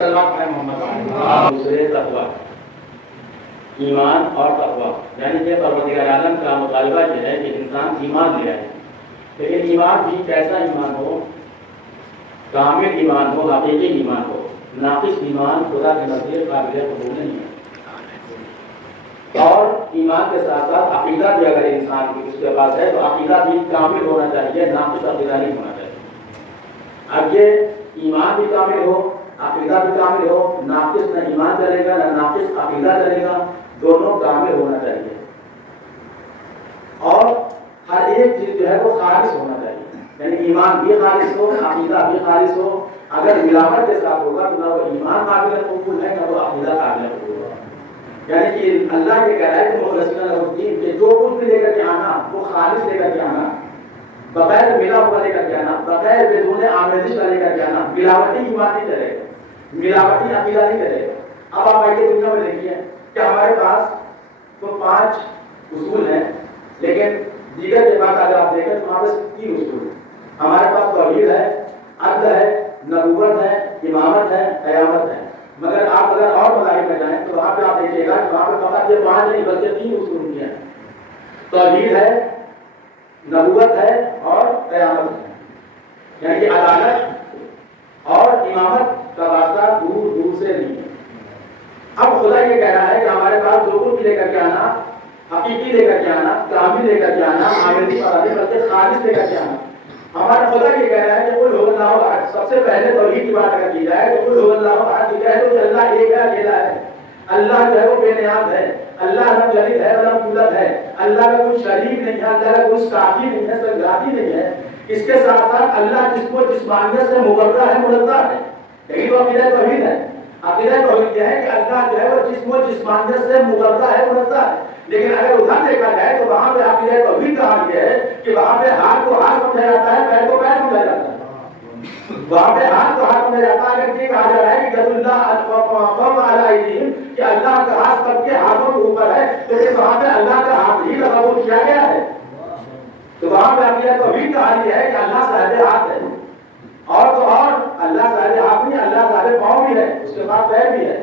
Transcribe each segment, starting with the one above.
دوسرے تقویٰ، ایمان اور تقویٰ، یعنی کہ پروردگار عالم کا مطالبہ یہ ہے کہ انسان ایمان لے آئے، لیکن ایمان بھی کیسا ایمان ہو؟ کامل ایمان ہو، حقیقی ایمان ہو۔ ناقص ایمان خدا کے نزدیک قابل قبول نہیں ہے۔ اور ایمان کے ساتھ ساتھ عقیدہ بھی اگر انسان کی اس کے پاس ہے تو عقیدہ بھی کامل ہونا چاہیے، ناقص عقیدہ نہیں ہونا چاہیے۔ اب یہ ایمان بھی کامل ہو، عقیدہ بھی کامل ہو، ناقص نہ ایمان چلے گا نہ ناقص عقیدہ چلے گا، دونوں کامل ہونا چاہیے۔ اور ہر ایک چیز جو ہے وہ خالص ہونا چاہیے، یعنی ایمان بھی خالص ہو، عقیدہ بھی خالص ہو۔ اگر ملاوٹ کے ساتھ ہوگا تو نہ وہ ایمان قابل قبول ہے نہ وہ عقیدہ قابل قبول ہے۔ یعنی کہ اللہ یہ کہہ رہا ہے کہ مخلصین لہ الدین، کہ جو کچھ بھی لے کر کے آنا وہ خالص لے کر کے آنا، بغیر ملا ہوا لے کر کے آنا، بغیر بدون آمیزش کا لے کر کے آنا۔ ملاوٹی ایمان نہیں چلے گا، ملاوٹی عقیدہ نہیں کرے گا۔ اب آپ آئیے دنیا میں دیکھیے کہ ہمارے پاس تو 5 اصول ہیں، لیکن دیگر کے پاس اگر آپ دیکھیں تو وہاں پہ 3 اصول ہیں۔ ہمارے پاس توحید ہے، عدل ہے، نبوت ہے، امامت ہے، قیامت ہے۔ مگر آپ اگر اور مذاہب میں جائیں تو وہاں پہ آپ دیکھیے گا کہ وہاں پہ فقط یہ 5 نہیں بلکہ 3 اصول ہیں۔ توحید ہے، نبوت ہے اور قیامت ہے، یعنی کہ عدالت اور امامت کا راستہ دور دور سے نہیں ہے۔ اب خدا یہ کہہ رہا ہے کہ ہمارے پاس جو کچھ لے کر کے آنا، حقیقی لے کر کے آنا، کامل لے کر کے آنا، عاملی پرادی بلکہ خالص لے کر کے آنا۔ ہمارا خدا یہ کہہ رہا ہے کہ قل هو اللہ احد۔ سب سے پہلے توحید کی بات اگر کی جائے تو قل هو اللہ احد، یہ کہہ دو کہ اللہ ایک ہے، اکیلا ہے۔ اللہ جو ہے وہ بے نیاز ہے، اللہ لم یلد ہے ولم یولد ہے، اللہ کا کوئی شریک نہیں ہے، اللہ کا کوئی ساتھی نہیں ہے، سنگاتی نہیں ہے۔ اس کے ساتھ ساتھ اللہ جس کو جسمانیت سے مبرہ ہے، منزہ ہے۔ یہی تو عقیدہ توحید ہے۔ عقیدہ توحید یہ ہے کہ اللہ جو ہے وہ جسم و جسمانیت سے مبرہ ہے، منزہ ہے۔ لیکن اگر ادھر دیکھا جائے تو وہاں پہ عقیدہ توحید کا حال یہ ہے کہ وہاں پہ ہاتھ کو ہاتھ سمجھا جاتا ہے، پیر کو پیر سمجھا جاتا ہے۔ وہاں پہ ہاتھ کو ہاتھ سمجھا جاتا ہے۔ اگر یہ کہا جا رہا ہے کہ اللہ فوق ایدیہم، کہ اللہ کا ہاتھ سب کے ہاتھوں کے اوپر ہے، تو وہاں پہ اللہ کا ہاتھ ہی تصور کیا گیا ہے۔ تو وہاں پہ عقیدہ توحید کا حال یہ ہے کہ اللہ صاحب ہاتھ ہے، اور تو اور اللہ صاحب ہاتھ نہیں، اللہ صاحب پاؤں بھی ہے، اس کے پاس پیر بھی ہے۔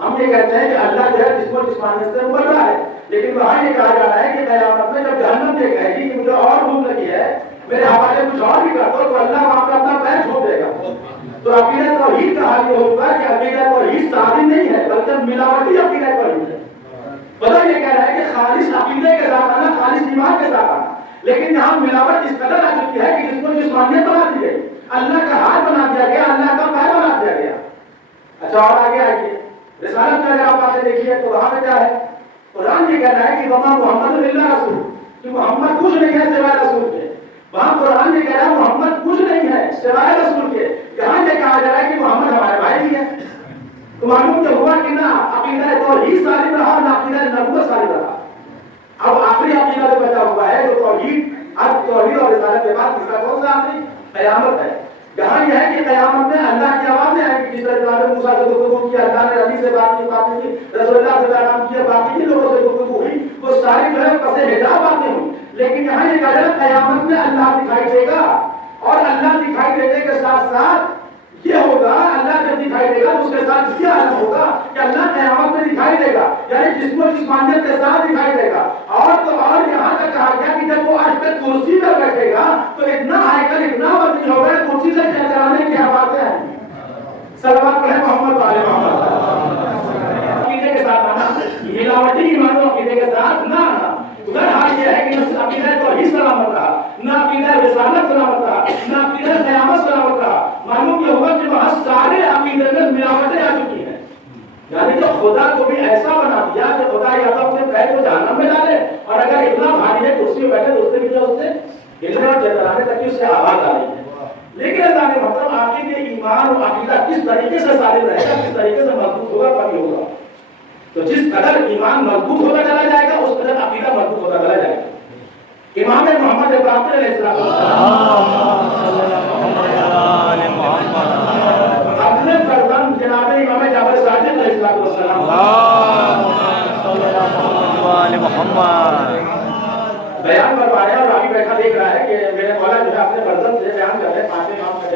ہم یہ کہتے ہیں کہ اللہ جو ہے جسم و جسمانیت سے مبرہ ہے، لیکن وہاں یہ کہا جا رہا ہے کہ قیامت میں جب جہنم یہ کہے گی کہ مجھے اور بھوک لگی ہے، میرے حوالے کچھ اور بھی کر دو، تو اللہ وہاں پہ اپنا پیر چھوڑ دے گا۔ تو عقیدہ توحید کا حال یہ ہوگا کہ عقیدہ توحید صادم نہیں ہے بلکہ ملاوٹی عقیدہ توحید ہے۔ خدا یہ کہہ رہا ہے کہ خالص عقیدے کے ساتھ آنا، خالص ایمان کے ساتھ آنا، لیکن یہاں ملاوٹ اس قدر آ چکی ہے کہ جس کو جسمانیت بنا دی گئی، اللہ کا ہاتھ بنا دیا گیا، اللہ کا پیر بنا دیا گیا۔ اچھا اور آگے آئیے رسالت میں اگر آپ آگے دیکھیے تو وہاں پہ کیا ہے؟ قرآن یہ کہہ رہا ہے کہ وما محمد الا رسول، کہ محمد کچھ نہیں ہے سوائے رسول کے۔ وہاں قرآن یہ کہہ رہا ہے محمد کچھ نہیں ہے سوائے رسول کے۔ یہاں یہ کہا جا رہا ہے کہ محمد ہمارے بھائی بھی ہے۔ تو معلوم کیا ہوا کہ نہ عقیدہ توحید سالم رہا نہ عقیدہ نبوت سالم رہا۔ اب آخری عقیدہ جو بچا ہوا ہے جو توحید، اب توحید اور رسالت کے بعد تیسرا کون سا آخری؟ قیامت ہے۔ یہاں یہ ہے کہ قیامت میں اللہ کی آوازیں آئیں گی، جس طرح جناب موسیٰ سے گفتگو کی، اللہ نے نبی سے بات کی، رسول اللہ سے پیغام کیا، باقی جن لوگوں سے گفتگو ہوئی وہ ساری جو ہے پس حجاب باتیں ہوئی۔ لیکن یہاں یہ کہا جا رہا ہے قیامت میں اللہ دکھائی دے گا، اور اللہ دکھائی دینے کے ساتھ ساتھ یہ ہوگا، اللہ جب دکھائی دے گا تو اس کے ساتھ یہ عالم ہوگا کہ اللہ قیامت میں دکھائی دے گا، یعنی جسم و جسمانیت کے ساتھ دکھائی دے گا۔ اور تو اور یہاں تک کہا گیا کہ جب وہ عرش پہ کرسی پر بیٹھے گا تو اتنا ہائیکل اتنا وزنی ہوگا کرسی سے چلانے کی باتیں ہیں۔ صلوات پڑھیں محمد والے محمد۔ عقیدے کے ساتھ آنا، ملاوٹی ایمان و عقیدے کے ساتھ نہ آنا۔ ادھر حال یہ ہے کہ نہ عقیدہ توحید سلامت رہا، نہ عقیدہ رسالت سلامت رہا، نہ عقیدہ قیامت سلامت رہا۔ معلوم یہ ہوا کہ وہاں سارے عقیدے میں ملاوٹیں آ چکی ہیں، یعنی کہ خدا کو بھی ایسا بنا دیا کہ خدا یا تو اپنے پیر کو جہنم میں ڈالے، اور اگر اتنا بھاری ہے کرسی میں بیٹھے تو اس سے بھی جو اس سے ہلنے اور چلانے تک اس سے آواز آ رہی ہے۔ لیکن اللہ نے مطلب آخر کے ایمان و عقیدہ کس طریقے سے سالم رہے گا، کس طریقے سے مضبوط ہوگا، پکی ہوگا۔ تو جس قدر ایمان مضبوط ہوتا چلا جائے گا اس قدر عقیدہ مضبوط ہوتا چلا جائے گا۔ امام محمد باقر علیہ السلام اپنے فرزند جناب امام جعفر صادق علیہ السلام بیان فرمایا، اور ابھی بیٹھا دیکھ رہا ہے کہ میرے مولا جو ہے اپنے فرزند سے بیان کر رہے ہیں، 5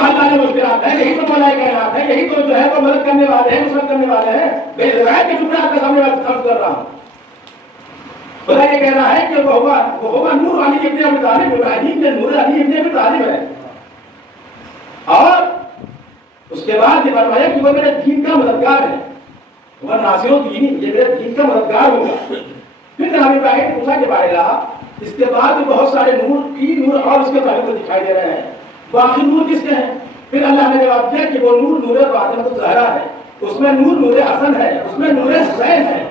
تو اللہ نے مشکلات ہے، یہی تو مولا کائنات ہے، یہی تو جو ہے وہ مدد کرنے والے ہیں، نصرت کرنے والے ہیں. میں روایت کے ٹکڑے آپ کے سامنے خرچ کر رہا ہوں. خدا یہ کہہ رہا ہے کہ وہ ہوگا نور علی ابن ابی طالب. ابراہیم کے نور علی ابن ابی طالب ہے. اور اس کے بعد یہ فرمایا کہ وہ میرے دین کا مددگار ہے. وہ ناصر الدین، یہ میرے دین کا مددگار ہوگا. پھر جناب ابراہیم نے پوچھا کہ بارے اللہ اس کے بعد بہت سارے نور کی نور اور اس کے تعلق کو دکھائی دے رہے ہیں، باقی نور کس کے ہیں؟ پھر اللہ نے جواب دیا کہ وہ نور فاطمہ الزہرا ہے، اس میں نور حسن ہے، اس میں نور حسین ہے.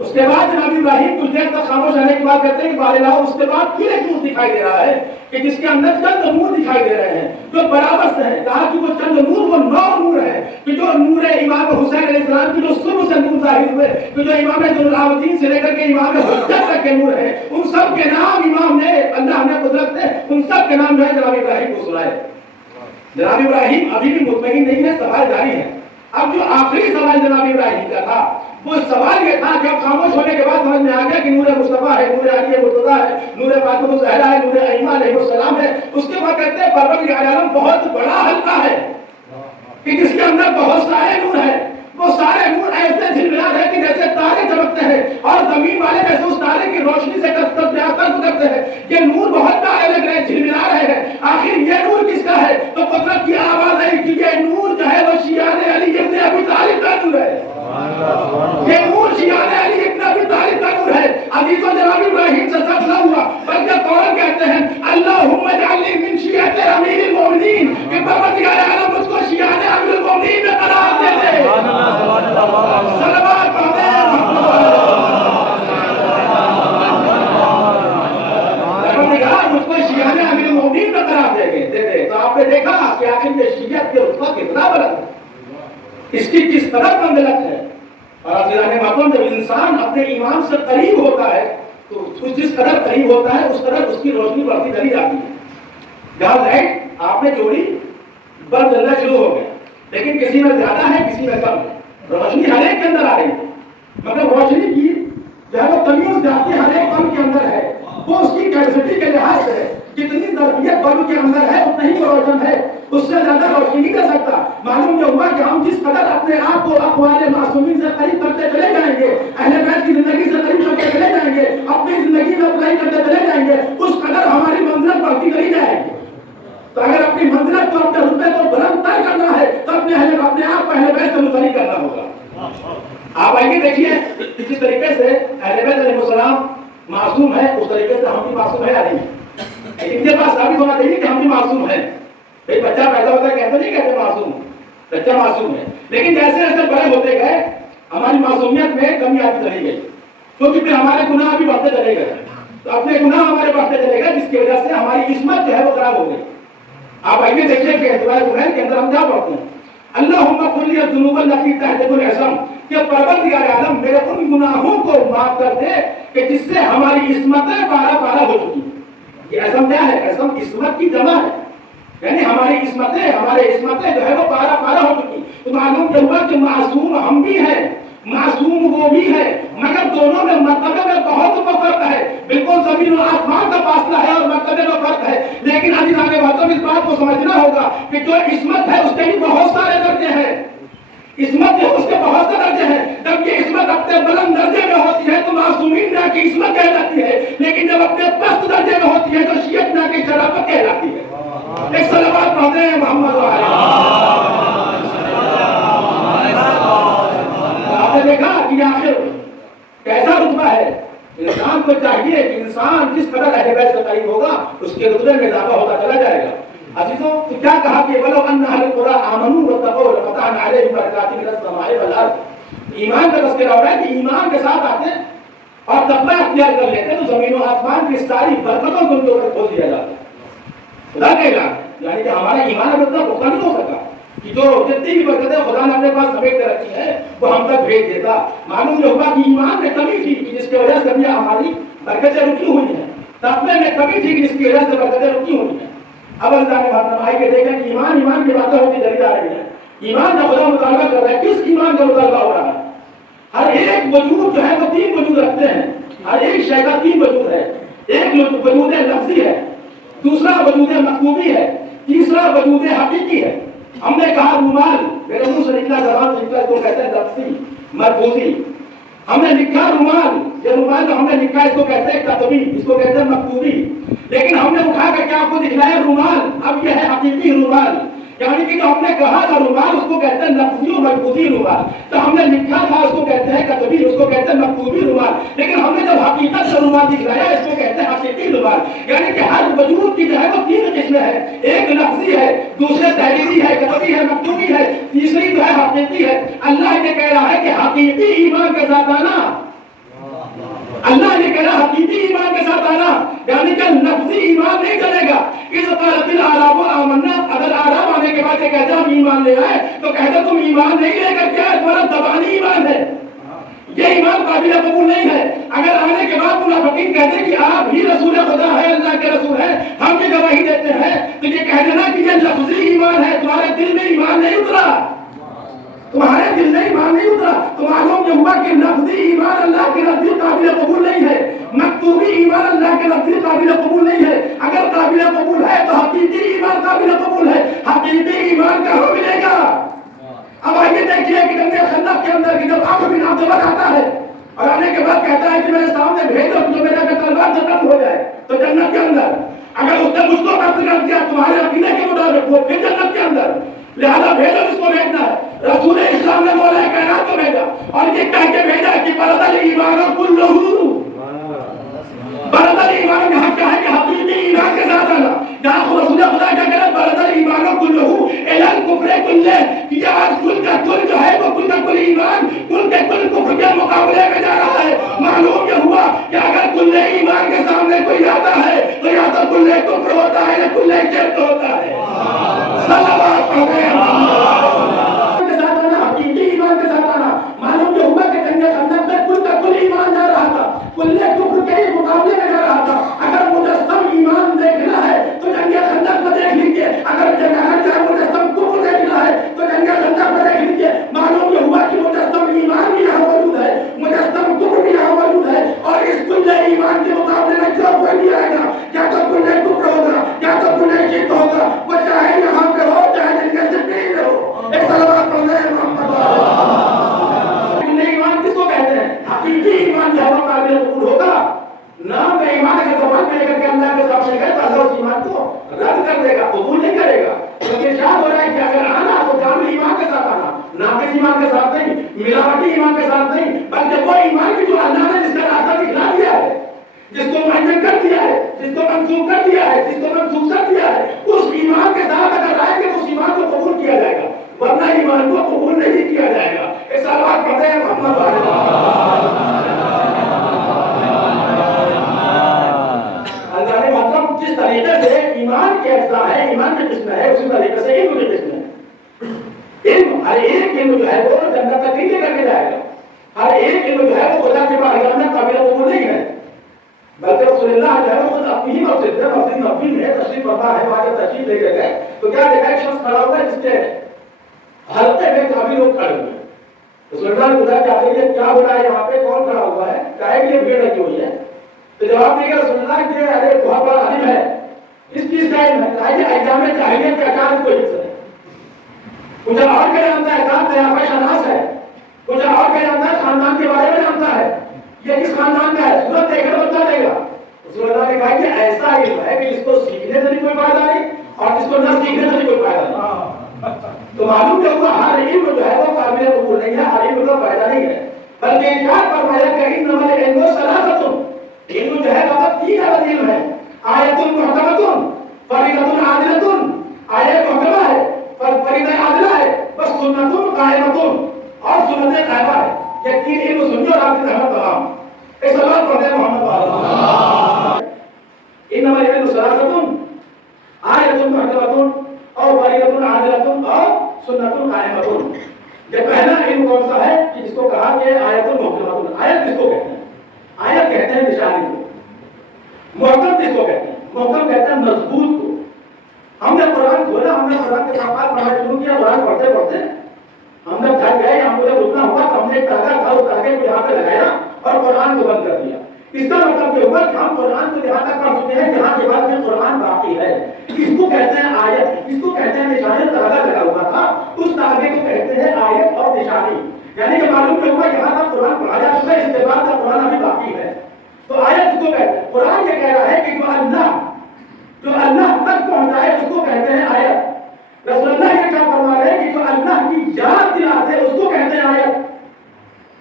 اس کے بعد جناب ابراہیم کچھ دیر تک خاموش رہنے کے بعد کہتے ہیں کہ بارے اللہ اس کے بعد پھر ایک نور دکھائی دے رہا ہے کہ جس کے اندر چند نور دکھائی دے رہے ہیں جو برابر سے ہیں. کہا کہ وہ چند نور وہ 9 نور ہے کہ جو نور امام حسین علیہ السلام کی جو شروع سے نور ظاہر ہوئے، کہ جو امام زین العابدین سے لے کر کے امام حجت تک کے نور ہیں، ان سب کے نام امام نے اللہ نے قدرت نے ان سب کے نام جو ہے جناب ابراہیم کو سنائے. جناب ابراہیم ابھی بھی مطمئن نہیں ہے، سوال جاری ہے. اب جو آخری سوال جناب ابراہیم کا تھا وہ سوال یہ تھا کہ اب خاموش ہونے کے بعد سمجھ میں آ گیا کہ نور مصطفیٰ ہے، نور علی مرتضیٰ ہے، نور فاطمہ الزہرا ہے، نور ائمہ علیہ السلام ہے. اس کے بعد کہتے ہیں پروردگار عالم بہت بڑا حلقہ ہے کہ جس کے اندر بہت سارے نور ہیں. وہ سارے نور ایسے جھلملا رہے کہ جیسے تارے چمکتے ہیں اور زمین والے جیسے اس تارے کی روشنی سے قرب کرتے ہیں. یہ نور بہت پیارے لگ رہے ہیں، جھلملا رہے ہیں. آخر یہ نور کس کا ہے؟ تو قدرت کی آواز ہے کہ یہ نور جو ہے وہ شیعان علی ابن ابی طالب کا نور ہے. یہ نور شیعان علی ابن ابی طالب کا نور ہے. عزیزو جناب ابراہیم سے سچ نہ ہوا بلکہ قرآن کہتے ہیں اللہم اجعلنی من شیعۃ امیر المؤمنین، کہ پروردگار عالم مجھ کو شیعان امیر المؤمنین میں قرار دے دے. صلوات پڑھتے ہیں پروردگار مجھ کو شیعان امیر المؤمنین میں قرار دے دے. تو آپ نے دیکھا کہ آخر یہ شیعت کے رتبہ کتنا بلند ہے، اس کی کس طرح منزلت ہے. اور عزیزان محترم جب انسان اپنے ایمان سے قریب ہوتا ہے تو جس قدر قریب ہوتا ہے اس قدر اس کی روشنی بڑھتی چلی جاتی ہے. جہاں لائٹ آپ نے جوڑی بلب جلنا شروع ہو گیا، لیکن کسی میں زیادہ ہے کسی میں کم ہے. روشنی ہر ایک کے اندر آ رہی ہے، مگر روشنی کی جو ہے وہ تمیز ذاتی ہر ایک بلب کے اندر ہے. وہ اس کی کیپیسٹی کے لحاظ سے جتنی ظرفیت بلب کے اندر ہے اتنا ہی روشن ہے، اس سے زیادہ روشنی نہیں کر سکتا. معلوم یہ ہوا کہ ہم جس قدر اپنے آپ کو اقوال معصومین سے قریب کرتے چلے جائیں گے، اہل بیت کی زندگی سے قریب کرتے چلے جائیں گے، اپنی زندگی میں اپلائی کرتے چلے جائیں گے، اس قدر ہماری منزل بڑھتی چلی جائے گی. تو اگر اپنی منزلت کو اپنے رتبے کو بلند تر کرنا ہے تو اپنے آپ کو اہل بیت سے منسلک کرنا ہوگا. آپ آئیے دیکھیے جس طریقے سے اہل بیت علیہ السلام معصوم ہے اس طریقے سے ہم بھی معصوم ہے یا نہیں. ان کے پاس ثابت ہونا چاہیے کہ ہم بھی معصوم ہیں. ایک بچہ پیدا ہوتا ہے کہتے نہیں کہتے معصوم، بچہ معصوم ہے. لیکن جیسے جیسے بڑے ہوتے گئے ہماری معصومیت میں کمی آتی چلی گئی، کیونکہ پھر ہمارے گناہ بھی بڑھتے چلے گئے. تو اپنے گناہ ہمارے بڑھتے چلے گئے جس کی وجہ سے ہماری عصمت جو ہے وہ خراب ہو گئی. آپ آئیے دیکھیے کہ دعائے قرآن کے اندر ہم کیا پڑھتے ہیں؟ اللہم اغفر لی الذنوب التی تحجب العصم، کہ پروردگار عالم میرے ان گناہوں کو معاف کر دے کہ جس سے ہماری عصمتیں پارا پارا ہو چکی. یہ عصم کیا ہے؟ عصم عصمت کی جمع ہے، یعنی ہماری عصمتیں جو ہے وہ پارا پارا ہو چکی. تو معلوم یہ ہوا کہ معصوم ہم بھی ہیں، معصوم وہ بھی ہے، مگر دونوں میں مرتبے میں بہت فرق ہے. بالکل زمین و آسمان کا فاصلہ ہے اور مرتبے میں فرق ہے. لیکن عزیزان محترم اس بات کو سمجھنا ہوگا کہ جو عصمت ہے اس کے بھی بہت سارے درجے ہیں. عصمت جو اس کے بہت سے درجے ہیں. جب یہ عصمت اپنے بلند درجے میں ہوتی ہے تو معصومین نہ کی عصمت کہلاتی ہے، لیکن جب اپنے پست درجے میں ہوتی ہے تو شیعت نہ کی شرافت کہلاتی ہے. ایک صلوات پڑھتے ہیں محمد آپ نے دیکھا کہ آخر کیسا رتبہ ہے. انسان کو چاہیے کہ انسان جس قدر اہل بیت سے قریب ہوگا اس کے رتبے میں اضافہ ہوتا چلا جائے گا. عزیزوں تو کیا کہا کہ ولو ان اہل القری آمنوا واتقوا لفتحنا علیہم برکات من السماء والارض. ایمان کا تذکرہ ہو رہا ہے کہ ایمان کے ساتھ آتے اور تقوی اختیار کر لیتے تو زمین و آسمان کی ساری برکتوں کو ان کے اوپر کھول دیا جاتا. خدا کا اعلان یعنی کہ ہمارا ایمان اب اتنا پختہ نہیں ہو سکا کہ جو جتنی بھی برکتیں خدا نے اپنے پاس سمیٹ کر رکھی ہیں وہ ہم تک بھیج دیتا. معلوم یہ ہوگا کہ ایمان میں کمی تھی کہ جس کی وجہ سے ہماری برکتیں رکی ہوئی ہیں. تقوی میں کمی تھی کہ جس کی وجہ سے برکتیں رکی ہوئی ہیں. اب اللہ نے بات نمائی کے دیکھیں کہ ایمان کی باتیں ہوتی چلی جا رہی ہیں. ایمان کا خدا مطالبہ کر رہا ہے. کس ایمان کا مطالبہ ہو رہا ہے؟ ہر ایک وجود جو ہے وہ 3 وجود رکھتے ہیں. ہر ایک شے کا 3 وجود ہے. ایک وجود لفظی ہے، دوسرا وجود مطلوبی ہے، تیسرا وجود حقیقی ہے. ہم نے کہا رومال میرے منہ سے نکلا زبان سے نکلا، اس کو کہتے ہیں لفظی ملفوظی. ہم نے لکھا رومال، یہ رومال جو ہم نے لکھا اس کو کہتے ہیں کتبی، اس کو کہتے ہیں مکتوبی. لیکن ہم نے اٹھا کر کیا آپ کو دکھلایا رومال. اب یہ ہے حقیقی رومال، یعنی کہ جو ہم نے کہا تھا رومال اس کو کہتے ہیں لفظی و ملفوظی رومال. تو ہم نے لکھا تھا اس کو کہتے ہیں کتبی، اس کو کہتے ہیں مکتوبی رومال. لیکن ہم نے جب حقیقت سے رومال دکھلایا اس کو کہتے ہیں حقیقی رومال. یعنی کہ ہر وجود کی جو ہے وہ تین قسمیں ہیں. ایک لفظی ہے، دوسرے تحریری ہے، کتبی ہے، مکتوبی ہے، تیسری جو ہے حقیقی ہے. اللہ یہ کہہ رہا ہے کہ حقیقی ایمان کے ساتھ آنا. اللہ یہ کہہ رہا حقیقی ایمان کے ساتھ آنا، یعنی کہ لفظی ایمان نہیں چلے گا. اس قالت الاعراب آمنا، اگر اعراب آنے کے بعد یہ کہتے ہم ایمان لے آئے تو کہتے تم ایمان نہیں لے کر کیا ہے، تمہارا زبانی ایمان ہے، یہ ایمان قابل قبول نہیں ہے. اگر آنے کے بعد منافقین کہتے کہ آپ ہی رسول خدا ہے، اللہ کے رسول ہیں، ہم یہ گواہی دیتے ہیں، تو یہ کہہ دینا کہ یہ لفظی ایمان ہے، تمہارے دل میں ایمان نہیں اترا، تمہارے دل میں ایمان نہیں اترا. تو معلوم یہ ہوا کہ لفظی ایمان اللہ کے نزدیک قابل قبول نہیں ہے، مکتوبی ایمان اللہ کے نزدیک قابل قبول نہیں ہے. اگر قابل قبول ہے تو حقیقی ایمان قابل قبول ہے. حقیقی ایمان کہاں ملے گا؟ اب آئیے دیکھیے کہ جنگ خندق کے اندر جب عمرو بن عبد العزیز آتا ہے اور آنے کے بعد کہتا ہے کہ میرے سامنے بھیجو جو میرا تلوار سے قتل ہو جائے، تو جنت کے اندر اگر اس نے مجھ کو قتل کر دیا تمہارے عقیدے کے مطابق وہ پھر جنت کے اندر، لہذا بھیجو جس کو بھیجنا ہے. رسول اسلام نے مولا کائنات کو بھیجا اور یہ کہہ کے بھیجا کہ برد الایمان کلہ، برد الایمان یہاں کیا ہے کہ حقیقی ایمان کے ساتھ آنا. جہاں رسول خدا کیا کہہ رہا ہے برد الایمان کلہ الی الکفر کلہ، کہ آج کل کا کل جو ہے وہ کل کا کل ایمان کل کے کل کفر کے مقابلے میں جا رہا ہے. معلوم یہ ہوا کہ اگر کل ایمان کے سامنے کوئی آتا ہے تو یا تو کل کفر ہوتا ہے یا کل شرک ہوتا ہے. صلوات پڑھیں کے ساتھ آنا، حقیقی ایمان کے ساتھ آنا. معلوم یہ ہوا کہ جنگ خندق میں کل کا کل ایمان جا رہا تھا، کل کفر کے ہی مقابلے میں جا رہا تھا. اگر مجسم ایمان دیکھنا ہے تو جنگ خندق میں دیکھ لیجیے، اگر مجسم کفر دیکھنا ہے تو جنگ خندق میں دیکھ لیجیے. معلوم یہ ہوا کہ مجسم ایمان بھی یہاں موجود ہے، مجسم کفر بھی یہاں موجود ہے. اور اس کل ایمان کے مقابلے میں جو کوئی بھی آئے گا یا تو کل کفر ہوگا یا تو کل شرک ہوگا، وہ چاہے یہاں پہ ہو چاہے جنگ سے نہیں ہو. ایک صلوات پڑھ لیں محمد. کل ایمان کس کو کہتے ہیں؟ حقیقی ایمان جو ہے وہ قابل قبول ہوگا. نام کا ایمان اگر زبان میں لے کر کے اللہ کے سامنے گئے تو اللہ اس ایمان کو رد کر دے گا، قبول نہیں کرے گا. کیونکہ ارشاد ہو رہا ہے کہ اگر آنا تو کامل ایمان کے ساتھ آنا، ناقص ایمان کے ساتھ نہیں، ملاوٹی ایمان کے ساتھ نہیں، بلکہ وہ ایمان کی جو اللہ نے جس کا راستہ دکھلا دیا ہے، جس کو معین کر دیا ہے، جس کو منسوخ کر دیا ہے، جس کو منسوخ کر دیا ہے، اس ایمان کے ساتھ اگر آئیں گے تو اس ایمان کو قبول کیا جائے گا، ورنہ ایمان کو قبول نہیں کیا جائے گا. اس صلوات پڑھتے ہیں محمد اللہ نے مطلب جس طریقے سے ایمان کے اجزاء ہے، ایمان کی قسم ہے، اسی طریقے سے علم کی قسم ہے. علم ہر ایک علم جو ہے وہ جنت تک نہیں کر کے جائے گا. ہر ایک علم جو ہے وہ خدا کے بارگاہ میں قابل قبول نہیں ہے. بلکہ رسول اللہ جو ہے وہ خود اپنی ہی مسجد ہے، مسجد نبوی میں تشریف فرما ہے، وہاں جب تشریف لے کے گئے تو کیا دیکھا ایک شخص کھڑا ہوا ہے جس کے حلقے میں کافی لوگ کھڑے ہوئے ہیں. رسول اللہ نے پوچھا کہ کیا ہو رہا ہے یہاں پہ، کون کھڑا ہوا ہے؟ کہا کہ یہ بھیڑ لگی ہوئی ہے. تو جواب دیا رسول اللہ کہ ارے بہت بڑا عالم ہے، اس چیز کا علم ہے. کہا کہ ایام جاہلیت کے احکام کو حفظ ہے. کچھ اور کیا جانتا ہے، کہا قیافہ شناس ہے. کچھ اور کیا جانتا ہے، خاندان کے بارے میں جانتا ہے، یہ کس خاندان کا ہے، صورت دیکھ کر بتا دے گا. رسول اللہ نے کہا کہ ایسا علم ہے کہ جس کو سیکھنے سے بھی کوئی فائدہ نہیں اور جس کو نہ سیکھنے سے بھی کوئی فائدہ نہیں. تو معلوم کیا ہوا، ہر علم جو ہے وہ قابل قبول نہیں ہے، ہر علم کا فائدہ نہیں ہے. بلکہ ارشاد فرمایا کہ انما العلم ثلاثۃ، علم جو ہے فقط تین علم ہے. آیۃ محکمۃ، فریضۃ عادلۃ، آیت محکمہ ہے، فریضہ عادلہ ہے، بس سنت قائمۃ، اور سنت قائمہ ہے. یہ تین علم سنیے اور آپ کی رحمت تمام. ایک سوال پڑھتے ہیں محمد والا. انما العلم ثلاثۃ، آیۃ محکمۃ، اور فریضۃ عادلۃ، اور سنت قائمۃ. یہ پہلا علم کون سا ہے کہ جس کو کہا کہ آیت محکمۃ. آیت کس کو کہتے ہیں؟ آیت کہتے ہیں نشانی کو. محکم کس کو کہتے ہیں؟ محکم کہتے ہیں مضبوط کو. ہم نے قرآن کھولا، ہم نے قرآن کے صفحات پڑھنا شروع کیا، قرآن پڑھتے پڑھتے ہم جب تھک گئے، ہم کو جب رکنا ہوا تو ہم نے ایک دھاگا تھا، اس دھاگے کو یہاں پہ لگایا اور قرآن کو بند کر دیا. اس کا مطلب یہ ہوا کہ ہم قرآن کو یہاں تک پڑھ چکے ہیں جہاں کے بعد میں قرآن باقی ہے. اس کو کہتے ہیں آیت. نشانی دھاگا لگا ہوا تھا، اس دھاگے کو کہتے ہیں آیت اور نشانی. یعنی کہ معلوم کیا ہوا یہاں تک قرآن پڑھا جا چکا ہے، اس کے بعد کا قرآن ابھی باقی ہے. تو آیت اس کو کہتے ہیں. قرآن یہ کہہ رہا ہے کہ جو اللہ تک پہنچائے اس کو کہتے ہیں آیت. رسول اللہ یہ کیا فرما رہے ہیں کہ جو اللہ کی یاد دلاتے اس کو کہتے ہیں آیت.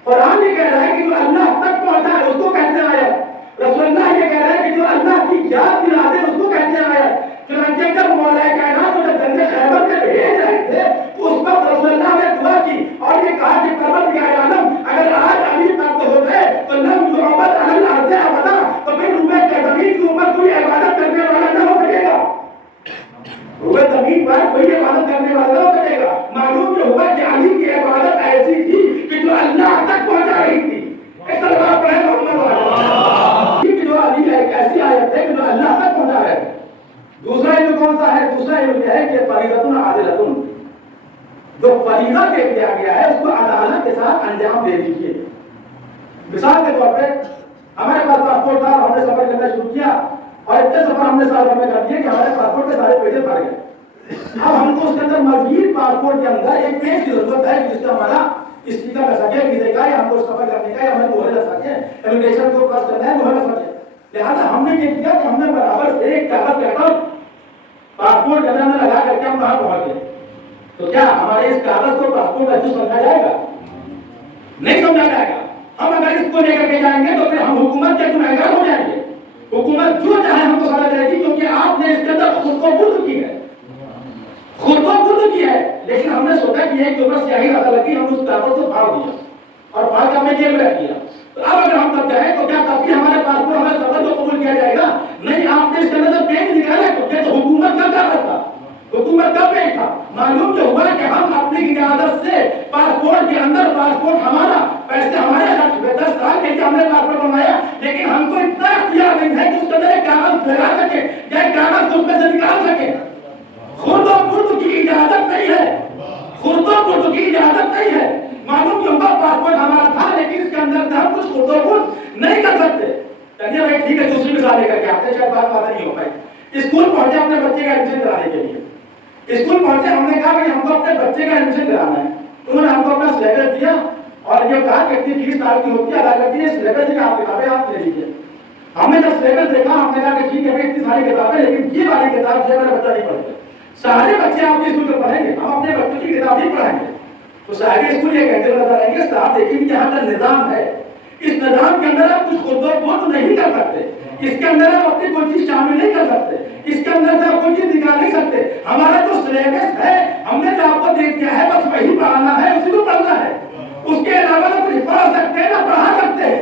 قرآن یہ کہہ رہا ہے کہ جو اللہ تک پہنچا ہے اس کو کہتے ہیں آیت. رسول اللہ یہ کہہ رہا ہے کہ جو اللہ کی یاد دلاتے اس کو کہتے ہیں آیت. چنانچہ جب مولا کائنات کو جب جنگ خیبر میں بھیج رہے تھے تو اس وقت رسول اللہ نے دعا کی اور یہ کہا کہ پروردگار عالم اگر آج ابھی تک ہو گئے تو لم یعبد علی الارض ابدا، تو پھر روئے زمین کے اوپر کوئی عبادت کرنے والا نہ ہو سکے گا. روئے زمین پر کوئی عبادت کرنے والا نہ ہو سکے گا. معلوم جو ہوا کہ علی کی عبادت ایسی تھی کہ جو اللہ تک پہنچا رہی تھی. اس طرح پڑھے محمد کہ جو علی ایک ایسی آیت ہے کہ جو اللہ تک پہنچا رہے تھے. دوسرا علم کون سا ہے؟ دوسرا علم یہ ہے کہ فریضۃ عادلۃ، جو فریضہ دے دیا گیا ہے اس کو عدالت کے ساتھ انجام دے دیجیے. مثال کے طور پہ ہمارے پاس پاسپورٹ تھا، ہم نے سفر کرنا شروع کیا اور اتنے سفر ہم نے سال میں کر دیے کہ ہمارے پاسپورٹ کے سارے پیجز بھر گئے. اب ہم کو اس کے اندر مزید پاسپورٹ کے اندر ایک پیج کی ضرورت ہے جس کا ہمارا استعمال کر سکے ویزے کا، یا ہم کو سفر کرنے کا، یا ہمیں مہر لگ سکے، امیگریشن کو پاس کرنا ہے مہر لگ سکے. لہٰذا ہم نے یہ کیا کہ ہم نے برابر سے ایک کاغذ پیپر پاسپورٹ کے اندر لگا کر کے ہم وہاں پہنچ گئے. تو کیا ہمارے اس کاغذ کو پاسپورٹ اچھا سمجھا جائے گا؟ نہیں سمجھا جائے گا. ہم اگر اس کو لے کر کے جائیں گے تو پھر ہم حکومت کے گنہگار ہو جائیں گے. حکومت جو چاہے ہم کو سزا دے گی کیونکہ آپ نے اس کے اندر خود کو برد کی ہے، خود کو برد کی ہے. لیکن ہم نے سوچا کہ ایک اوپر سیاہی زیادہ لگی، ہم اس کاغذ کو پھاڑ دیا اور پھاڑ کے ہم نے جیب میں رکھ دیا. تو اب اگر ہم تب جائیں تو کیا تب بھی ہمارے پاسپورٹ ہمارے سفر کو قبول کیا جائے گا؟ نہیں. آپ نے اس کے اندر پیج نکالا کیونکہ تو حکومت کا کاغذ تھا، حکومت کا پیج تھا. معلوم جو ہوا کہ ہم اپنی اجازت سے پاسپورٹ کے اندر پاسپورٹ ہمارا، پیسے ہمارے خرچ ہوئے، 10 سال کے لیے ہم نے پاسپورٹ بنوایا، لیکن ہم کو اتنا اختیار نہیں ہے کہ اس کے اندر ایک کاغذ پھیلا سکے یا ایک کاغذ اس میں سے نکال سکے. خود و خود کی اجازت نہیں ہے، خود و خود کی اجازت نہیں ہے. معلوم جو ہوا پاسپورٹ ہمارا تھا لیکن اس کے اندر ہم کچھ خود و خود نہیں کر سکتے. چلیے بھائی ٹھیک ہے، دوسری مثال لے کر کے آتے ہیں، شاید بات نہیں ہو پائی. اسکول پہنچے اپنے بچے کا ایڈمیشن کرانے کے لیے. اسکول پہنچے، ہم نے کہا کہ ہم کو اپنے بچے کا ایڈمیشن کرانا ہے. انہوں نے ہم کو اپنا سلیبس دیا اور یہ کہا کہ اتنی فیس سال کی ہوتی ہے ادا کرتی ہے، سلیبس کی آپ کتابیں آپ لے لیجیے. ہم نے جب سلیبس دیکھا ہم نے کہا کہ ٹھیک ہے اتنی ساری کتابیں، لیکن یہ والی کتاب جو میرا بچہ نہیں پڑھے گا. سارے بچے آپ کے اسکول میں پڑھیں گے، ہم اپنے بچوں کی کتاب نہیں پڑھائیں گے. تو سارے اسکول یہ کہتے نظر آئیں گے صاحب دیکھیں کہ یہاں کا نظام ہے، اس نظام کے اندر آپ کچھ خود و خود نہیں کر سکتے، اس کے اندر آپ اپنی کوئی چیز شامل نہیں کر سکتے، اس کے اندر سے آپ کوئی چیز نکال نہیں سکتے. ہمارا جو سلیبس ہے ہم نے جو آپ کو دے دیا ہے بس وہی پڑھانا ہے، اسی کو پڑھنا ہے. اس کے علاوہ نہ کچھ پڑھ سکتے نہ پڑھا سکتے،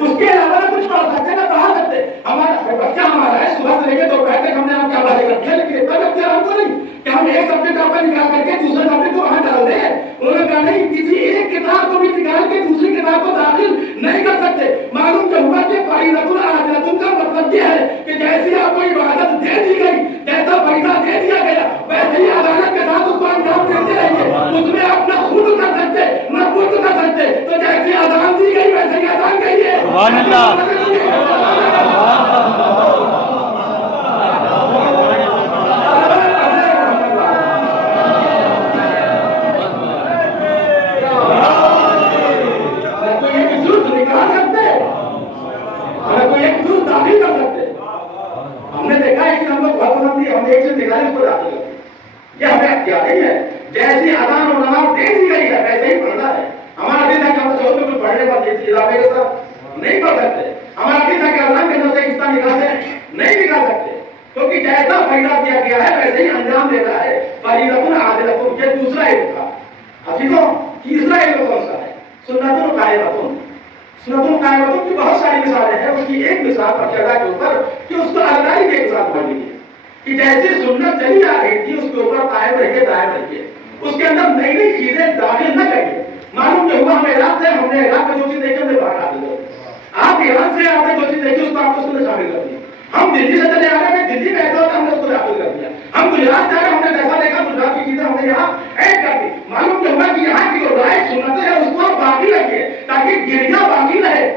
اس کے علاوہ نہ کچھ پڑھ سکتے نہ پڑھا سکتے. ہمارا بچہ ہمارا ہے، صبح سے لے کے دوپہر تک ہم نے آپ کا حوالے کر دیا، لیکن اتنا بچہ ہم کو نہیں کہ ہم ایک سبجیکٹ آپ کا نکال کر کے دوسرے سبجیکٹ کو وہاں ڈال دیں. انہوں نے کہا نہیں، کسی ایک کتاب کو بھی نکال کے دوسری کتاب کو داخل نہیں کر سکتے. معلوم جو ہوا کہ فریضۃ عادلۃ کا مطلب یہ ہے کہ جیسی آپ کو عبادت دے دی گئی، جیسا فریضہ دے دیا گیا ویسے ہی عدالت کے ساتھ اس کو انجام دیتے رہیے. اس میں آپ نہ خود کر سکتے نہ خود کر سکتے. تو جیسی اذان دی گئی ویسے ہی اذان کہیے. سبحان اللہ. جیسی اذان اور نماز دے دی گئی ہے ویسے ہی پڑھنا ہے. ہمارا دل ہے کہ ہم چاہتے کچھ پڑھنے پر اضافے کے ساتھ نہیں پڑھ سکتے. ہمارا دل ہے کہ اذان کے اندر سے حصہ نکالتے نہیں نکال سکتے، کیونکہ جیسا فریضہ دیا گیا ہے ویسے ہی انجام دینا ہے. فریضۃ عادلۃ یہ دوسرا علم تھا. حفیظوں تیسرا علم کون سا ہے؟ سنت قائمۃ. سنت قائمۃ کی بہت ساری مثالیں ہیں. اس کی ایک مثال پر چڑھا کے اوپر کہ اس کو اللہ کی مثال پڑھ لیجیے کہ جیسے سنت چلی آ رہی تھی اس کے اوپر قائم رہیے، دائم رہیے، اس کے اندر نئی نئی چیزیں داخل نہ کریے. معلوم کہ ہوا ہم عراق سے، ہم نے عراق میں جو چیز دیکھی ہم نے باہر ڈال دی. آپ ایران سے آپ نے جو چیز دیکھی اس کو آپ اس میں شامل کر دیا. ہم دلی سے چلے آ رہے ہیں، دلی میں ایسا ہوتا ہم نے اس کو داخل کر دیا. ہم گجرات سے آ رہے ہیں، ہم نے جیسا دیکھا گجرات کی چیزیں ہم نے یہاں ایڈ کر دی. معلوم کہ ہوا کہ یہاں کی جو رائے سنتیں ہیں اس کو آپ باقی رکھیے تاکہ گرجا باقی رہے،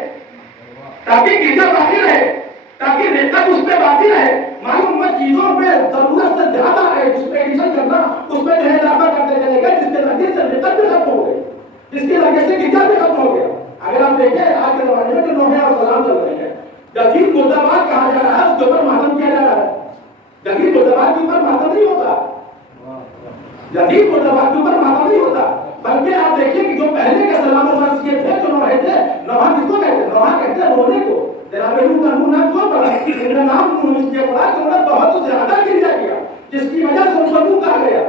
تاکہ گرجا باقی رہے، تاکہ رقت اس پہ باقی رہے. معلوم ہوا چیزوں پہ ضرورت سے زیادہ ہے جس پہ ایڈیشن کرنا اس میں جو ہے اضافہ کرتے چلے گئے جس کے ذریعے سے رقت بھی ختم ہو گئی جس کے ذریعے سے گرجا بھی ختم ہو گیا. اگر آپ دیکھیں آج کے زمانے میں جو نوحے اور سلام چل رہے ہیں جدید مرد آباد کہا جا رہا ہے اس کے اوپر ماتم کیا جا رہا ہے. جدید مرد آباد کے اوپر ماتم نہیں ہوتا جدید مرد آباد کے اوپر ماتم نہیں ہوتا بلکہ آپ دیکھیں کہ جو پہلے کے سلام و عرض کیے تھے جو نوحے تھے نوحہ کس کو کہتے ہیں نوحہ کہتے ہیں رونے کو. جناب نور کا نور نام کیوں پڑا ان کا نام نور اس لیے پڑا کہ انہوں نے بہت زیادہ گرجا کیا جس کی وجہ سے ان کو نور کہا گیا.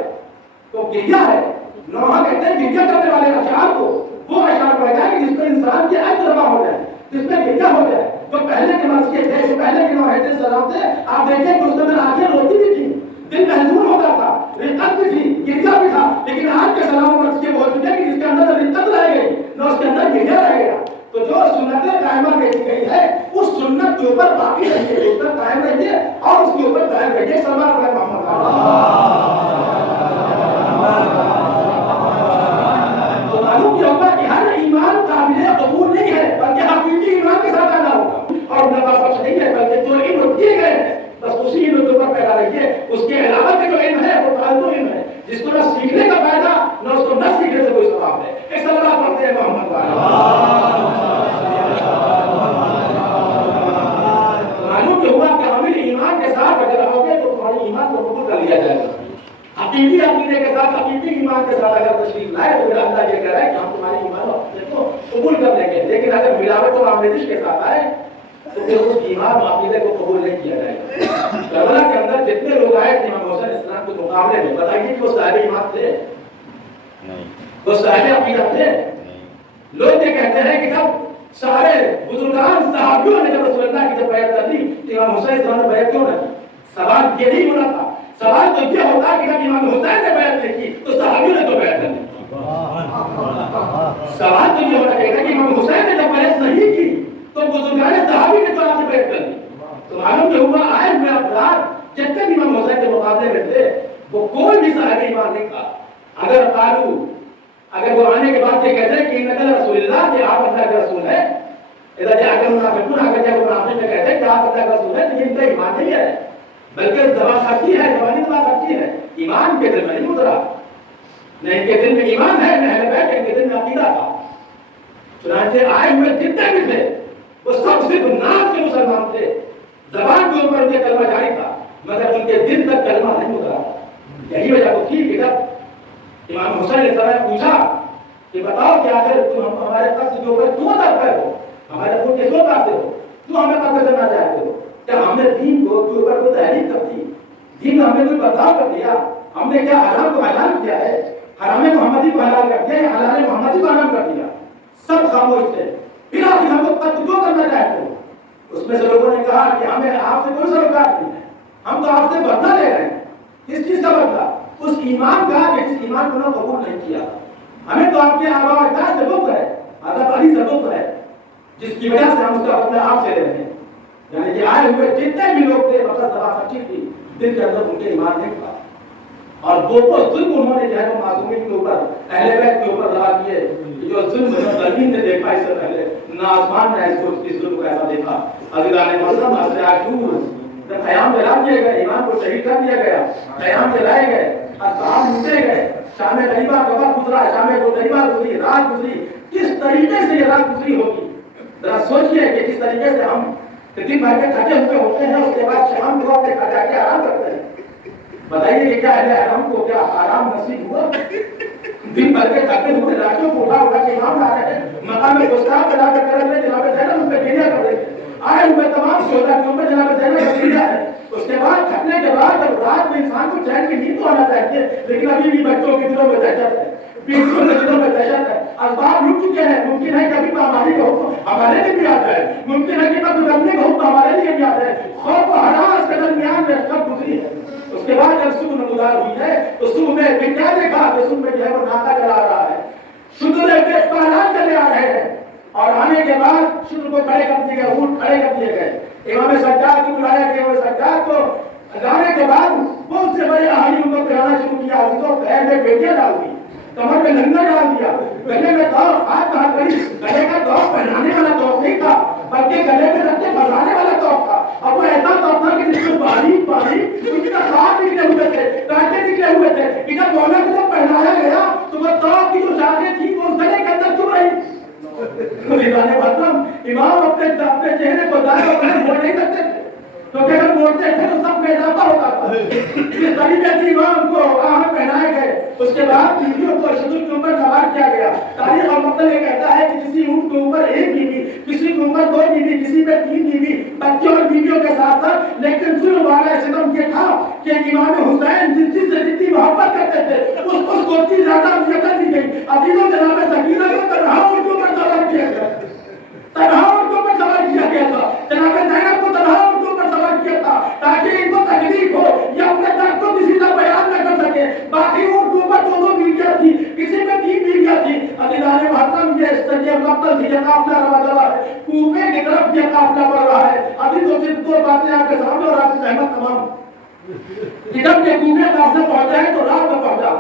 تو گرجا ہے نوحہ کہتے ہیں گرجا کرنے والے اشعار کو وہ اشعار پڑھا جائے کہ جس پہ انسان کی عجز روا ہو جائے جس پہ گرجا ہو جائے. جو پہلے کے مسجد تھے جو پہلے کے نوحے تھے سلام تھے آپ دیکھیں کہ اس کے اندر آنکھیں روتی بھی تھی دل محزون ہوتا تھا رقت بھی تھی گرجا بھی تھا. لیکن آج کے سلام و عرض کے ہو چکے کہ جس کے اندر رقت رہ گئی نہ اس کے اندر گرجا رہ گیا. تو جو سنت قائمہ کہی گئی ہے اس سنت کے اوپر باقی رہیے اس پر قائم رہیے اور اس کے اوپر قائم رہیے. سلام علیہ محمد تو معلوم یہ ہوگا کہ ہر ایمان قابل قبول نہیں ہے بلکہ حقیقی ایمان کے ساتھ آنا ہوگا. اور نفاذ نہیں ہے بلکہ جو علم دیے گئے ہیں بس اسی علم کے اوپر پیدا رہیے. اس کے علاوہ کے جو علم ہے وہ فالتو علم ہے جس کو نہ سیکھنے کا فائدہ نہ اس کو نہ سیکھنے سے کوئی ثواب ہے. اس اللہ پڑھتے ہیں محمد معلوم یہ ہوا کہ ہمیں ایمان کے ساتھ اگر رہو گے تو تمہاری ایمان کو قبول کر لیا جائے گا. حقیقی عقیدے کے ساتھ حقیقی ایمان کے ساتھ اگر تشریف لائے تو پھر اللہ یہ کہہ رہا ہے کہ ہم تمہارے ایمان اور عقیدے کو قبول کر لیں گے. لیکن اگر ملاوٹ اور آمیزش کے ساتھ آئے تو پھر اس ایمان اور عقیدے کو قبول نہیں کیا جائے گا. کربلا کے اندر جتنے لوگ آئے تھے امام حسین اسلام کے مقابلے میں بتائیے کہ وہ صاحب ایمان تھے وہ صاحب عقیدہ تھے. لوگ یہ کہتے ہیں کہ جب سارے بزرگان صحابیوں نے جب رسول اللہ کی جب بیعت کر دی تو امام حسین اسلام نے بیعت کیوں نہ کی؟ سوال یہ نہیں ہونا تھا. سوال تو یہ ہوتا کہ جب امام حسین نے بیعت نہیں کی تو صحابیوں نے تو بیعت کر دی. سوال تو یہ ہونا چاہیے کہ امام حسین نے جب بیعت نہیں کی تو بزرگان صحابی نے تو آپ سے بیعت کر دی. تو معلوم یہ ہوا آئے ہوئے افراد جتنے بھی امام حسین کے مقابلے میں تھے وہ کوئی بھی صاحب ایمان نہیں تھا. اگر وہ آنے کے بعد یہ کہتے ہیں کہ نقل رسول اللہ کہ آپ اللہ کے رسول ہیں ادھر جا کر منافقون اگر جب منافق میں کہتے ہیں کہ آپ اللہ کے رسول ہیں تو یہ ان کا ایمان نہیں ہے بلکہ زبان خرچی ہے زبانی زبان خرچی ہے. ایمان کے دل میں نہیں اترا نہ ان کے دل میں ایمان ہے نہ اہل بیت ان کے دل میں عقیدہ تھا. چنانچہ آئے ہوئے جتنے بھی تھے وہ سب صرف نام کے مسلمان تھے. زبان کے اوپر ان کے کلمہ جاری تھا مگر ان کے دل تک کلمہ نہیں اترا. یہی وجہ تو تھی کہ جب امام حسین نے طرح پوچھا کہ بتاؤ کہ آخر تم ہمارے قصد کے اوپر کیوں اترتے ہو ہمارے خود کے کیوں اترتے ہو کیوں ہمیں قتل کرنا چاہتے ہو؟ کیا ہم نے دین کو کے اوپر کوئی تحریک کر دی؟ دین ہم نے کوئی بدلاؤ کر دیا؟ ہم نے کیا حرام کو حلال کیا ہے؟ حرام محمدی کو حلال کر دیا یا حلال محمدی کو حرام کر دیا؟ سب خاموش تھے. پھر آخر ہم کو قتل کیوں کرنا چاہتے ہو؟ اس میں سے لوگوں نے کہا کہ ہمیں آپ سے کوئی سروکار نہیں ہے ہم تو آپ سے بدلہ لے رہے ہیں. کس چیز کا بدلہ؟ اس ایمان کا کہ جس ایمان کو قبول نہیں کیا. ہمیں تو آپ کے آبا و اجداد سے لطف ہے حضرت علی سے لطف ہے جس کی وجہ سے ہم اس کا بدلہ آپ سے لے رہے ہیں. یعنی کہ آئے ہوئے جتنے بھی لوگ تھے مطلب سبا سچی تھی دل کے اندر ان کے ایمان نہیں تھا. اور وہ ظلم انہوں نے جو ہے وہ معصومین کے اوپر اہل بیت کے اوپر لگا دیے. جو ظلم زمین نے دیکھا اس سے پہلے نہ آسمان نے اس ظلم کو ایسا دیکھا. عزیزان محترم عصر عاشور جب قیام جلا دیے گئے ایمان کو شہید کر دیا گیا قیام جلائے گئے اصحاب لوٹے گئے شام غریبہ کبر گزرا شام غریبہ گزری رات گزری. کس طریقے سے یہ رات گزری ہوگی ذرا سوچئے کہ کس طریقے سے ہم دن بھر کے تھکے ہوئے ہوتے ہیں اس کے بعد شام کو اپنے گھر جا کے آرام کرتے ہیں. بتائیے کہ کیا اہل حرم کو کیا آرام نصیب ہوا؟ دن بھر کے تھکے ہوئے راتوں کو اٹھا کے امام لا رہے ہیں مقام گستاخ بنا کر کر رہے جناب زینب ان پہ گریہ کر رہے ہیں. آئے ہوئے تمام شہداء کے اوپر جناب زینب کا گریہ ہے. اس کے بعد تھکنے کے بعد جب رات میں انسان کو چین کی نیند تو آنا چاہیے لیکن ابھی بھی بچوں کے دلوں میں دہشت ہے بیٹوں کے دلوں میں دہشت ہے. اسباب لٹ چکے ہیں. ممکن ہے کبھی ہماری کا حکم ہمارے لیے بھی آتا ہے ممکن ہے کہ کبھی رمنے کا حکم ہمارے لیے بھی آتا ہے. خوف و ہراس کے درمیان میں کب گزری ہے. اس کے بعد جب صبح نمودار ہوئی ہے تو صبح میں کیا دیکھا کہ صبح میں جو ہے وہ ناکا چلا رہا ہے شدرے کے پہلان چلے آ رہے ہیں اور آنے کے بعد شدر کو کھڑے کر دیے گئے اونٹ کھڑے کر دیے گئے. امام سجاد کو بلایا کہ امام سجاد کو لانے کے بعد بہت سے بڑے اہالی ان کو پہنانا شروع کیا. عزیزوں پیر میں بیٹیاں ڈال دی کمر میں لنگر ڈال دیا گلے میں دور ہاتھ ہاتھ کری. گلے کا دور پہنانے والا دور نہیں تھا بلکہ گلے میں رکھ کے بھسانے والا دور تھا. اور وہ ایسا دور تھا کہ جس میں باریک باریک میں اضافہ ہوتا تھا. اس طریقے سے امام کو آہن پہنائے گئے. اس کے بعد بیویوں کو اشد کے اوپر سوار کیا گیا. تاریخ اور مطلب یہ کہتا ہے کہ کسی اونٹ کے اوپر ایک بیوی, کسی کے اوپر 2 بیوی, کسی پہ 3 بیوی, بچوں اور بیویوں کے ساتھ ساتھ. لیکن ظلم والا ستم یہ تھا کہ امام حسین جس سے جتنی محبت کرتے تھے اس کو اتنی زیادہ اذیت دی گئی. عزیزوں جناب سکینہ کو تنہا ان کے اوپر سوار کیا گیا, تنہا ان کے اوپر سوار کیا گیا تھا. جناب زینب کو تنہا ان کے اوپر سوار کیا تھا تاکہ ان کو تکلیف ہو یا اپنے درد کو کسی سے بیان نہ کر سکے. باقی ان کے اوپر 2 بیویاں تھی, کسی میں 3 بیویاں تھی. عزیزان محترم یہ سید مقتل سے یہ قافلہ روا دوا ہے, کوفے کی طرف یہ قافلہ بڑھ رہا ہے. ابھی تو صرف 2 باتیں آپ کے سامنے اور آپ کی زحمت تمام. جب یہ کوفے قافلہ پہنچا ہے تو رات میں پہنچا,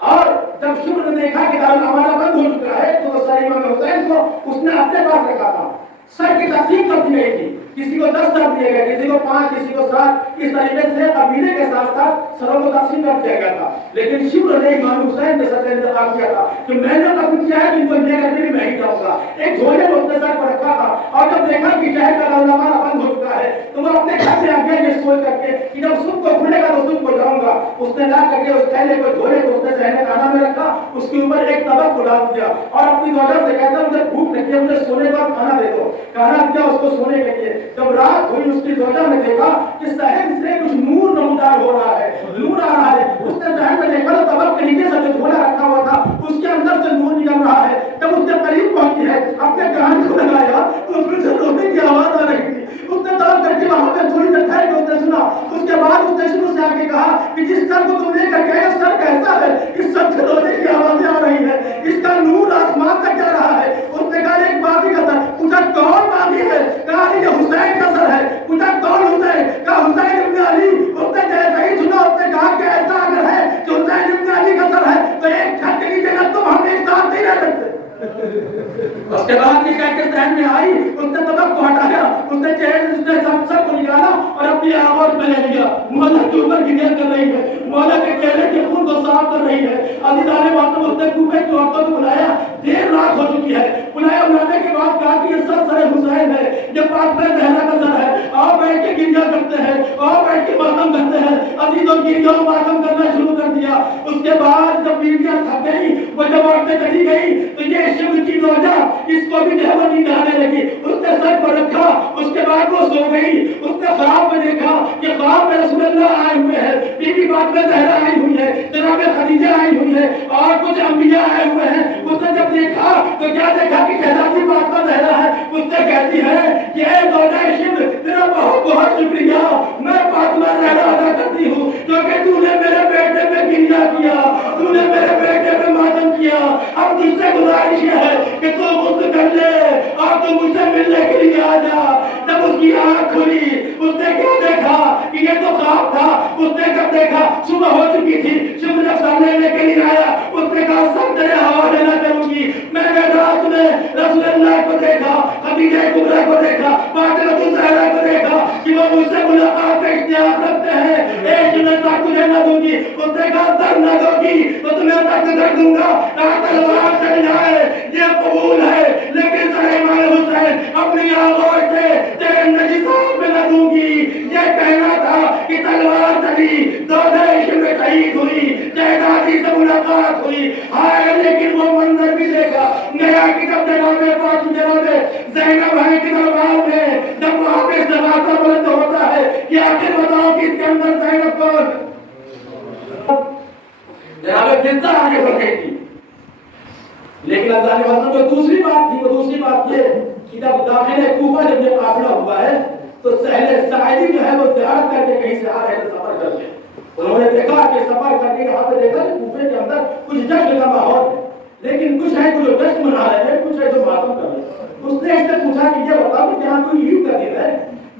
اور جب شمر نے دیکھا کہ دارالامانہ بند ہو چکا ہے تو سر امام حسین کو اس نے اپنے پاس رکھا تھا. سر کی تقسیم کر دی گئی تھی, کسی کو 10 سر دیے گئے, کسی کو 5, کسی کو 7. اس طریقے سے قبیلے کے ساتھ ساتھ سروں کو تقسیم کر دیا گیا تھا. لیکن شمر نے امام حسین کے سر کا انتخاب کیا تھا کہ میں نے قبول کیا ہے کہ ان کو لے کر کے میں ہی جاؤں گا. ایک جھولے کو اپنے سر پر رکھا تھا, اور جب دیکھا کہ شہر کا دارالامانہ بند ہو چکا ہے تو وہ اپنے گھر سے آ گیا یہ سوچ کر کے کہ جب صبح کو کھلے گا تو صبح کو جاؤں گا. اس نے لا کر کے اس تھیلے کو, جھولے کو اس نے صحن خانہ میں رکھا, اس کے اوپر ایک طبق کو ڈال دیا اور اپنی زوجہ سے کہتا مجھے بھوک لگی ہے, مجھے سونے کا کھانا دے دو. کھانا دیا اس کو سونے کے لیے. جب رات ہوئی اس کی زوجہ نے دیکھا کہ صحن سے کچھ نور نمودار ہو رہا ہے, نور آ رہا ہے. اس نے صحن میں دیکھا تو طبق کے نیچے سے جو جھولا رکھا ہوا تھا اس کے اندر سے نور نکل رہا ہے. جب اس کے قریب پہنچی ہے, اپنے کان کو لگایا تو اس میں سے رونے کی آواز آ رہی تھی. اس نے طلب کر کے وہاں پہ تھوڑی دیر ٹھہر کے اس نے سنا. اس کے بعد اس نے شروع سے آ کے کہا کہ جس سر کو تم لے کر گئے سر کیسا ہے؟ اس سر سے رونے کی آوازیں آ رہی ہے, اس کا نور آسمان تک جا رہا ہے. اس نے کہا ایک باغی کا سر. پوچھا کون باغی ہے؟ کہا یہ حسین کا سر ہے. پوچھا کون حسین؟ کہا حسین ابن علی. اس نے جیسے ہی سنا اس نے کہا کہ ایسا اگر ہے کہ حسین ابن علی کا سر ہے تو ایک چھت کے نیچے نہ تم ہم ایک ساتھ نہیں رہ سکتے. اس کے بعد یہ کہہ کے ذہن میں آئی, اس نے طبق کو ہٹایا, اس نے چہرے سے اس نے سب کو نکالا اور اپنی آواز میں لے لیا. مولا کے اوپر گریہ کر رہی ہے, مولا کے چہرے کے خون کو صاف کر رہی ہے. عزیزان محترم اس نے کوفے کی عورتوں کو بلایا, دیر رات ہو چکی ہے. بلایا, بلانے کے بعد کہا کہ یہ سر حسین ہے, یہ فاطمہ زہرا کا سر ہے. اور بیٹھ کے گریہ کرتے ہیں, اور بیٹھ کے ماتم کرتے ہیں. عزیزوں گریہ ماتم کرنا شروع کر دیا. اس کے بعد جب بیویاں تھک گئی, وہ جب عورتیں چلی گئی تو یہ شمر کی زوجہ اس کو بھی جو نیند آنے لگی. اس نے سر کو رکھا, اس کے بعد وہ سو گئی. اس نے خواب میں دیکھا کہ خواب میں رسول اللہ آئے ہوئے ہیں, بی بی فاطمہ زہرا آئی ہوئی ہے, جناب خدیجہ آئی ہوئی ہے, اور کچھ انبیاء آئے ہوئے ہیں. اس نے جب دیکھا تو کیا دیکھا کہ شہزادی فاطمہ زہرا ہے. اس نے کہتی ہے کہ اے زوجہ شمر تیرا بہت بہت شکریہ, میں فاطمہ زہرا ادا کرتی ہوں کیونکہ تو نے میرے بیٹے پہ گریہ کیا, تو نے میرے بیٹے پہ ماتم کیا. اب تجھ سے گزارش یہ ہے کہ تو مجھ کر لے اور تو مجھ سے ملنے کے لیے آ جا. جب اس کی آنکھ کھلی اس نے کیا دیکھا کہ یہ تو خواب تھا. اس نے جب دیکھا صبح ہو چکی تھی, شمر جب سامنے لے کے لیے آیا اس نے کہا سب تیرے حوالے نہ کروں گی. میں نے رات میں رسول اللہ کو دیکھا, خدیجہ کبریٰ کو دیکھا, فاطمہ زہرا کو دیکھا کہ وہ مجھ سے ملاقات کا اشتیاق رکھتے ہیں. ایک جنت تک تجھے نہ دوں گی. اس نے کہا در نہ دو گی تو تمہیں تک در دوں گا, تلوار چل جائے یہ قبول ہے, لیکن سر امام حسین اپنی آواز سے تیرے نجسات میں نہ دوں گی. یہ کہنا تھا کہ تلوار چلی, زوجہ شمر شہید ہوئی, شہزادی سے ملاقات ہوئی. ہائے لیکن وہ منظر بھی دیکھا گیا کہ جب جناب زینب ہے کہ دربار میں جب وہاں پہ دروازہ بند ہوتا ہے کہ آخر بتاؤ کہ اس کے اندر زینب کون. جناب فضہ آگے بڑھ گئی تھی. لیکن اللہ نے مطلب جو دوسری بات تھی, وہ دوسری بات یہ کہ جب داخل کوفہ جب یہ قافلہ ہوا ہے تو سہل ساعدی جو ہے وہ زیارت کر کے کہیں سے آ رہے تھے سفر کر کے. انہوں نے دیکھا کہ سفر کر کے یہاں پہ دیکھا کہ کوفے کے اندر کچھ جشن کا ماحول ہے, لیکن کچھ ہے جو جشن منا رہے ہیں, کچھ ہے جو ماتم کر رہے ہیں. اس نے اس سے پوچھا کہ یہ بتا کہ یہاں کوئی عید کا دن ہے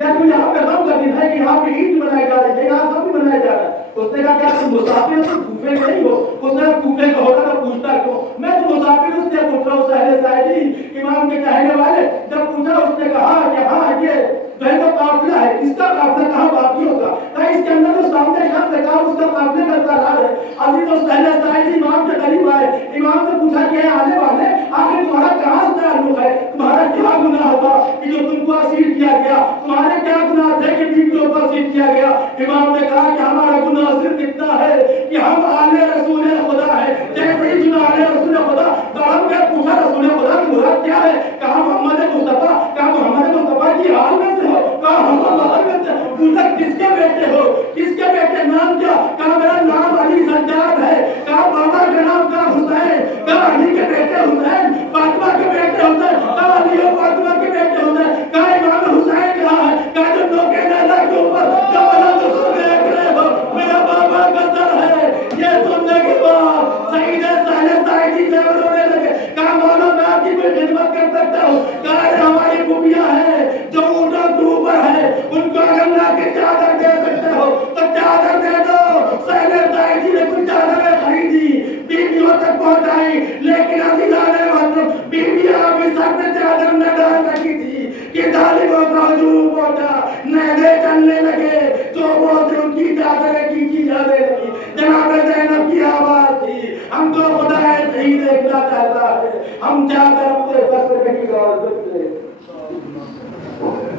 یا کوئی یہاں پہ غم کا دن ہے کہ یہاں پہ عید منائی جا رہی ہے, یہاں غم بھی منایا جا رہا ہے. اس نے کہا کیا تم مسافر تو کوفے کے نہیں ہو؟ اس نے کوفے کا ہوتا تو پوچھتا کیوں؟ میں تو مسافر اس سے پوچھ رہا ہوں. سہل ساعدی امام کے کہنے والے جب پوچھا اس نے کہا کہ ہاں یہ جو ہے وہ قافلہ ہے, اس کا قافلہ کہاں باقی ہوگا, کہا اس کے اندر جو سامنے شخص ہے کہا اس کا قافلے کا سالار ہے. عزیز و سہل سائد امام کے قریب آئے, امام سے پوچھا کہ آنے والے آخر تمہارا کہاں سے تعلق ہے, تمہارا کیا گناہ تھا کہ جو تم کو اسیر کیا گیا, تمہارے کیا گناہ تھے کہ بیوی کو اسیر کیا گیا. امام نے کہا کہ ہمارا گناہ صرف اتنا ہے کہ ہم آل رسول خدا ہے. جیسے ہی سنا آل رسول خدا تو ہم نے پوچھا رسول خدا کی مراد کیا ہے, کہا محمد مصطفیٰ, کہا محمد مصطفیٰ کی حال میں سے ہو, کہا ہم حال میں سے. پوچھا کس کے بیٹے ہو, کس کے بیٹے, نام کیا, کہا میرا نام علی سجاد ہے. کہا بابا کا نام کہا حسین, کہا علی کے بیٹے حسین, فاطمہ کے بیٹے حسین, کہا علی و فاطمہ کے بیٹے حسین, کہا امام حسین کہاں ہے, کہا جو نوکے نیزہ کے اوپر جو بلند اس دیکھ رہے ہو میرا بابا کا سر ہے. یہ سننے کے بعد سعید سہل سائدی سے رونے لگے. کہا مولا میں آپ کی کوئی خدمت کر سکتا ہوں, کہا یہ ہماری بھوپیاں ہیں جو اونٹوں کے اوپر ہے, ان کو اگر لا کے چادر دے سکتے ہو تو چادر دے دو. سہل سائدی نے کچھ چادریں خریدی, بیویوں تک پہنچائی, لیکن عزیزان محترم بیویاں بھی سر پہ چادر نہ ڈال رکھی تھی کہ ظالموں کا ہجوم پہنچا, نیزے چلنے لگے, چوبوں سے ان کی چادریں کھینچی جانے لگی. جناب زینب کی آواز تھی, ہم کو خدا صحیح دیکھنا چاہتا ہے, ہم چادر اپنے سر پہ کہیں اور رکھ لیں.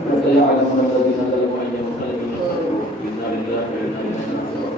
فَسَيَعْلَمُونَ الَّذِينَ ظَلَمُوا أَيَّ مُنقَلَبٍ يَنقَلِبُونَ إِنَّا لِلَّهِ وَإِنَّا إِلَيْهِ رَاجِعُونَ.